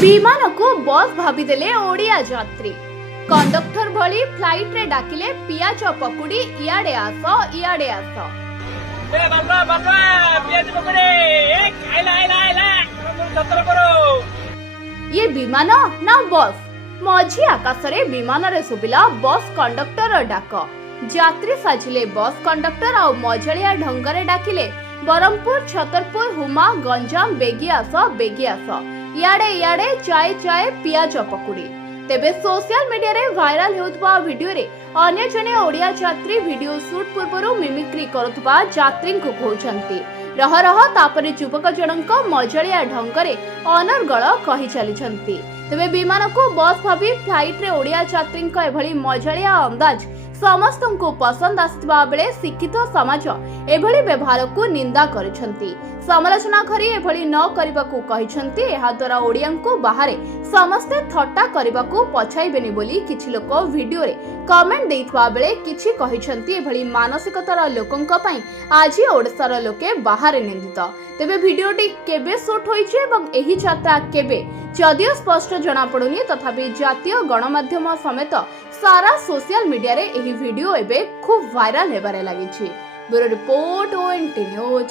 विमान को बस भाविदेले ओडिया यात्री कंडक्टर भली फ्लाइट रे डाकिले पियाज पकुड़ी इयाडे आस इयाडे आस ये विमान ना बस मझी आकाश रे विमान रे सुबिला बस कंडक्टर डाक यात्री साजिले बस कंडक्टर आ मजलिया ढंगरे डाकिले बरमपुर छतरपुर हुमा गंजाम बेगियास इयाडे इयाडे चाय चाय पियाज पकुड़ी तेबे सोशल मीडिया रे वायरल होउतबा वीडियो रे अन्य जने ओडिया यात्री वीडियो शूट पूर्वरु मिमिक्री करुतबा यात्री को कहउछंती रह रह तापरे युवक जनक मजलिया ढंगरे अनर्गल कहि चलीछंती तेबे विमान को बस भाबी फ्लाइट रे ओडिया यात्री को एभली मजलिया अंदाज समस्त को पसंद आसुवा बेले शिक्षित समाज एभली व्यवहार को निंदा करिसंती समालोचना करी एभली न करबा को कहिसंती एहा द्वारा ओडिया को बाहरे समस्ते थट्टा करबा को पछाइबेनी बोली किछि लोक वीडियो रे कमेंट देइथवा बेले किछि कहिसंती एभली मानसिकतार लोकंक पई आजि ओडिसार लोके बाहरे निंदित तेबे वीडियोटी केबे शूट होइছে এবং एही यात्रा केबे जदियो स्पष्ट जना पडुनी तथापि जातीय गणमाध्यम समेत सारा सोशल मीडिया रे एही वीडियो एबे खूब वायरल हेबारे लागिछि। Bureau report ONT news.